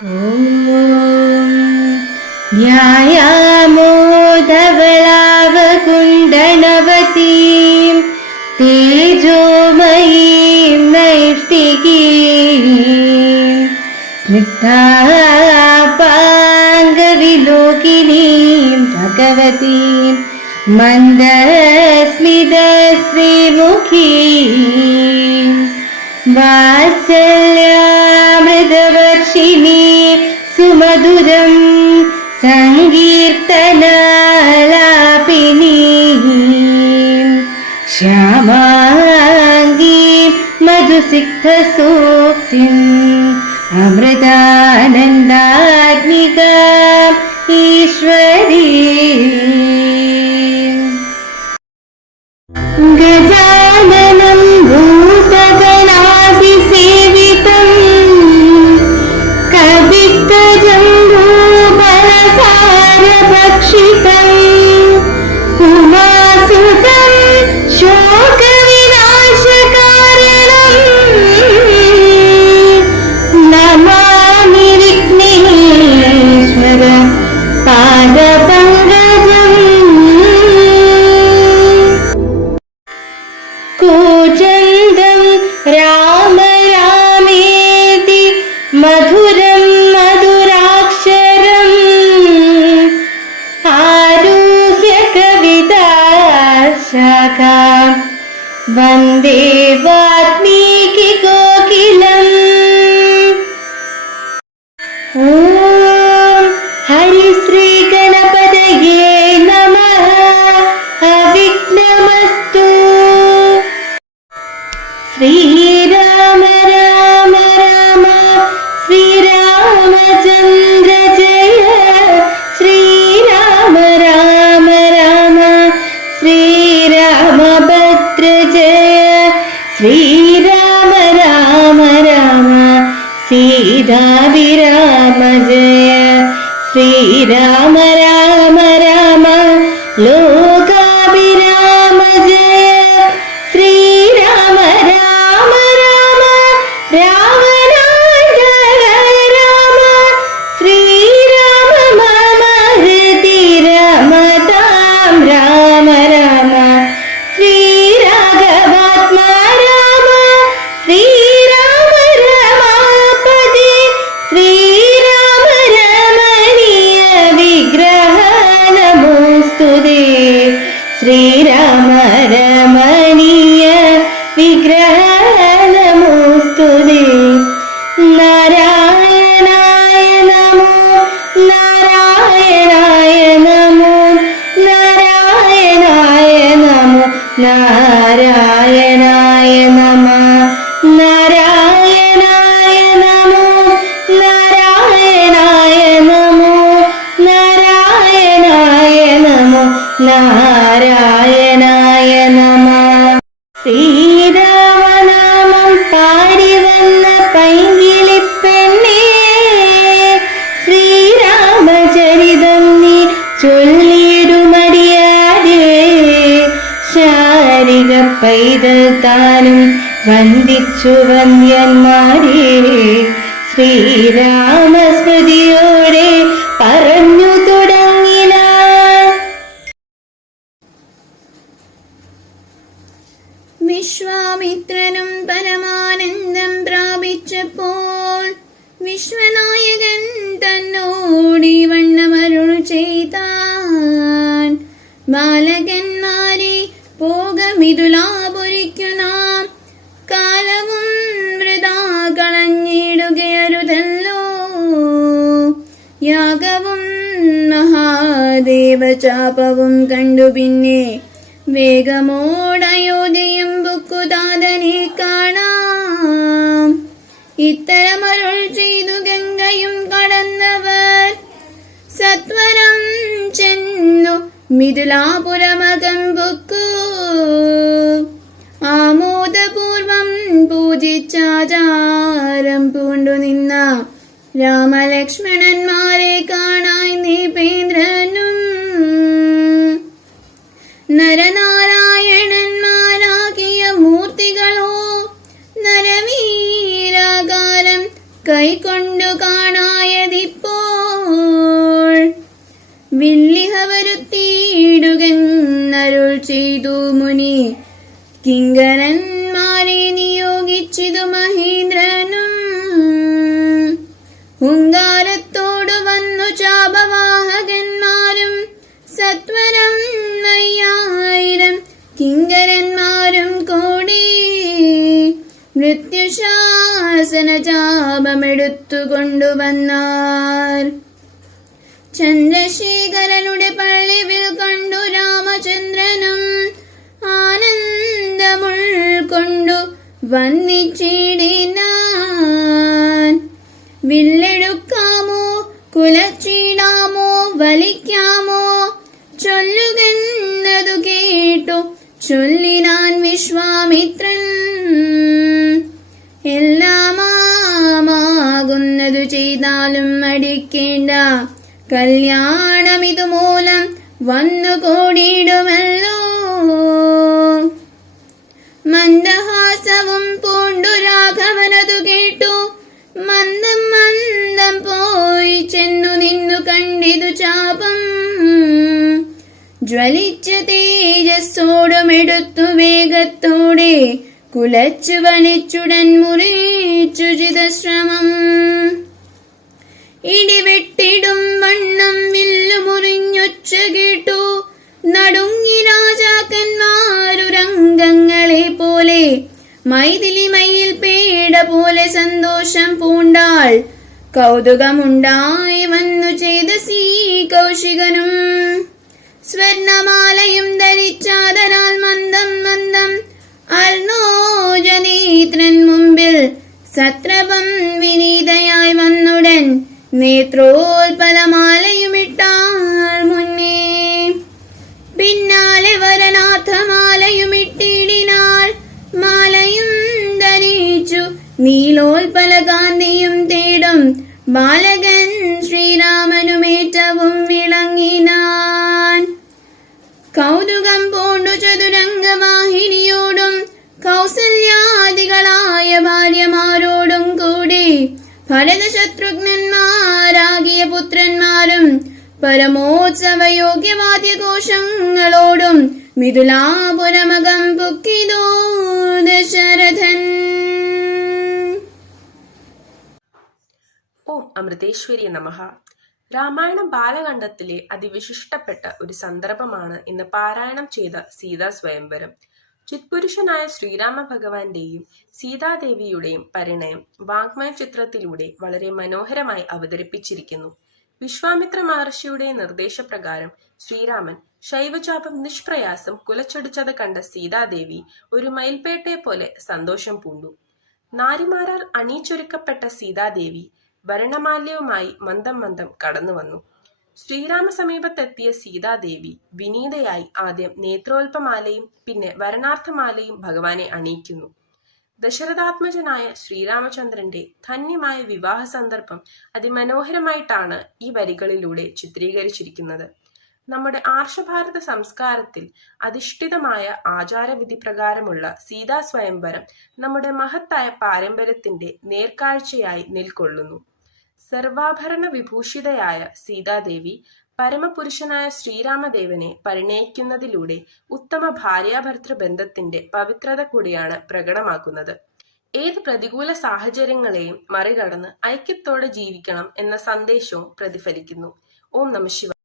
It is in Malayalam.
ധ്യായാമോദവളാവകുണ്ടനവതീം തേജോമയീം നൈഷ്ഠികീം സ്നിഗ്ധാപാംഗവിലോകിനീം ഭഗവതീം മന്ദസ്മിതശ്രീമുഖീം വാത്സല്യാമൃതവർഷിണീം സുമധുരം സങ്കീർത്തനാലാപിനീം ശ്യാമാംഗീം മധുസിക്തസൂക്തിം അമൃതാനന്ദാത്മികാം ഈശ്വരീം ഗജാനനം ഭൂതഗണാതിസേവിതം കവിത്തജംബൂഫലസാരഭക്ഷിതം ഉമാസുതം ശോകവിനാശകാരണം നമാമി വിഘ്നേശ്വര പാദപങ്കജം. കൂജന്തം രാമ രാമേതി മധുരം മധുരാക്ഷരം ആരുഹ്യ കവിതാശാഖാം വന്ദേ വാൽമീകി കോകിലം. ഓം ഹരിശ്രീ ഗണപതയേ നമഃ. അവിഘ്നമസ്തു. ശ്രീരാമ രാമ രാമ ശ്രീരാമചന്ദ്ര ജയ. ശ്രീരാമ രാമ രാമ ശ്രീരാമഭദ്ര ജയ. ശ്രീരാമ രാമ രാമ സീതാഭിരാമ ജയ. ശ്രീരാമ രാമ രാമ ലോകാഭിരാമ ജയ. ശ്രീരാമ രാമ രാമ രാവണാന്തക രാമ. ശ്രീരാമ മമ ഹൃദി രമതാം രാമ രാമ. ശ്രീരാഘവാത്മാ രാമ. ശ്രീരാമ രമാപതി. ശ്രീരാമ രമണീയ വിഗ്രഹ നമോസ്തുതേ. ശ്രീരാമ രമണീയ വിഗ്രഹ നമോസ്തുതേ. നാരായണായ നമോ നാരായണായ നമോ നാരായണായ നമോ നാരായണായ നമഃ. നാരായണായ നമോ നാരായണായ നമോ നാരായണായ നമോ നാരായണായ നമഃ. ശ്രീരാമനാമം പാടി വന്ന പൈങ്കിളിപ്പെണ്ണേ, ശ്രീരാമചരിതം നീ ചൊല്ലിടുമടിയാതെ. ശാരിക പൈതൽ താനും വന്ദിച്ചു വന്യന്മാരെ. ശ്രീരാമസ്മൃതിയോടെ പറഞ്ഞു തുടങ്ങിന. വിശ്വാമിത്രനും പരമാനന്ദം പ്രാപിച്ചപ്പോൾ വിശ്വനായകൻ തന്നോടി വണ്ണമരുൾ ചെയ്താൻ. ബാലകന്മാരെ പോകമിതുലാപുരിക്കു നാം കാലവും വൃഥാ കളഞ്ഞിടുകയരുതല്ലോ. യാഗവും മഹാദേവചാപവും കണ്ടു പിന്നെ വേഗമോടയോധ്യയും ബുക്കുതാതനെ കാണാം. ഇത്തരമരുൾ ചെയ്തു ഗംഗയും കടന്നവർ സത്വരം ചെന്നു മിഥിലാപുരമകം ബുക്കു. ആമോദപൂർവം പൂജിച്ചാചാരം പൂണ്ടു നിന്ന രാമലക്ഷ്മണന്മാരെ കാണായി നൃപേന്ദ്രനും നരനാരായണന്മാരാകിയ മൂർത്തികളോ നരവീരാകാരം കൈകൊണ്ടു കാണായതിപ്പോൾ വില്ലിഹ വരുത്തിയിടുകെന്നരുൾ ചെയ്തു മുനി. കിങ്കരന്മാരെ നിയോഗിച്ചിതു മഹീന്ദ്രനും ഹുങ്കാരത്തോടു വന്നു ചാപവാഹകന്മാരും സത്വരം 5000 കിങ്കരന്മാരും കൂടി മൃത്യുശാസന ചാപമെടുത്തുകൊണ്ടുവന്നാർ. ചന്ദ്രശേഖരനുടെ പള്ളിവിൽ കണ്ടു രാമചന്ദ്രനും ആനന്ദമുൾക്കൊണ്ടു വന്നിച്ചിടിനാൻ. വില്ലെടുക്കാമോ കുലച്ചിടാമോ വലിക്കാമോ ചൊല്ലുകെന്നതു കേട്ടു ചൊല്ലിനാൻ വിശ്വാമിത്രൻ. എല്ലാമാകുന്നതു ചെയ്താലും മടിക്കേണ്ട, കല്യാണമിതുമൂലം വന്നു കൂടിയിടുമല്ലോ. മന്ദഹാസവും പൂണ്ടു രാഘവനതു കേട്ടു മന്ദം മന്ദം പോയി ചെന്നു നിന്നു കണ്ടിതു ചാപം. ജ്വലിച്ച തേജസ്സോടുമെടുത്തു വേഗത്തോടെ കുലച്ചു വണിച്ചുടൻ മുറിച്ചു ചിതശ്രമം. ഇടിവെട്ടിടും വണ്ണം വില്ലു മുറിഞ്ഞൊച്ച കേട്ടു നടുങ്ങി രാജാക്കന്മാരുരംഗങ്ങളെ പോലെ. മൈഥിലി മയിൽ പേട പോലെ സന്തോഷം പൂണ്ടാൾ. കൗതുകമുണ്ടായി വന്നു ചേതസീ കൗശികനും സ്വർണമാലയും ധരിച്ചാതനാൽ മന്ദം മന്ദം അർണോജനേത്രൻ മുമ്പിൽ സത്രപം വിനീതയായി വന്നുടൻ നേത്രോൽപലമാലയുമിട്ടാൾ മുന്നേ. പിന്നാലെ വരനാഥമാലയുമിട്ടിടിനാൾ. മാലയും ധരിച്ചു നീലോൽപലകാന്തിയും തേടും ബാലകൻ ശ്രീരാമനുമേറ്റവും വിളങ്ങിനാൻ. കൗതുകം പൂണ്ടു ചതുരംഗവാഹിനിയോടും കൗസല്യാദികളായ ഭാര്യമാരോടും കൂടി ഭരത ശത്രുഘ്നന്മാരാകിയ പുത്രന്മാരും പരമോത്സവയോഗ്യവാദ്യഘോഷങ്ങളോടും മിഥുലാപുരമകം പുക്കിതോ ദശരഥൻ. ഓം അമൃതേശ്വരി നമഃ. രാമായണം ബാലകാണ്ഡത്തിലെ അതിവിശിഷ്ടപ്പെട്ട ഒരു സന്ദർഭമാണ് ഇന്ന് പാരായണം ചെയ്ത സീതാ സ്വയംവരം. ചിത്പുരുഷനായ ശ്രീരാമ ഭഗവാന്റെയും സീതാദേവിയുടെയും പരിണയം വാങ്മയ ചിത്രത്തിലൂടെ വളരെ മനോഹരമായി അവതരിപ്പിച്ചിരിക്കുന്നു. വിശ്വാമിത്ര മഹർഷിയുടെ നിർദ്ദേശപ്രകാരം ശ്രീരാമൻ ശൈവചാപം നിഷ്പ്രയാസം കുലച്ചൊടിച്ചത് കണ്ട സീതാദേവി ഒരു മയിൽപേട്ടയെ പോലെ സന്തോഷം പൂണ്ടു. നാരിമാരാൽ അണിയിച്ചൊരുക്കപ്പെട്ട സീതാദേവി വരണമാല്യവുമായി മന്ദം മന്ദം കടന്നു വന്നു. ശ്രീരാമ സമീപത്തെത്തിയ സീതാദേവി വിനീതയായി ആദ്യം നേത്രോൽപമാലയും പിന്നെ വരണാർത്ഥമാലയും ഭഗവാനെ അണിയിക്കുന്നു. ദശരഥാത്മജനായ ശ്രീരാമചന്ദ്രന്റെ ധന്യമായ വിവാഹ സന്ദർഭം അതിമനോഹരമായിട്ടാണ് ഈ വരികളിലൂടെ ചിത്രീകരിച്ചിരിക്കുന്നത്. നമ്മുടെ ആർഷഭാരത സംസ്കാരത്തിൽ അധിഷ്ഠിതമായ ആചാരവിധി പ്രകാരമുള്ള സീതാ സ്വയംവരം നമ്മുടെ മഹത്തായ പാരമ്പര്യത്തിന്റെ നേർക്കാഴ്ചയായി നിൽക്കൊള്ളുന്നു. സർവാഭരണ വിഭൂഷിതയായ സീതാദേവി പരമപുരുഷനായ ശ്രീരാമദേവനെ പരിണയിക്കുന്നതിലൂടെ ഉത്തമ ഭാര്യാഭർത്തൃ ബന്ധത്തിന്റെ പവിത്രത കൂടിയാണ് പ്രകടമാക്കുന്നത്. ഏത് പ്രതികൂല സാഹചര്യങ്ങളെയും മറികടന്ന് ഐക്യത്തോടെ ജീവിക്കണം എന്ന സന്ദേശവും പ്രതിഫലിക്കുന്നു. ഓം നമഃ ശിവായ.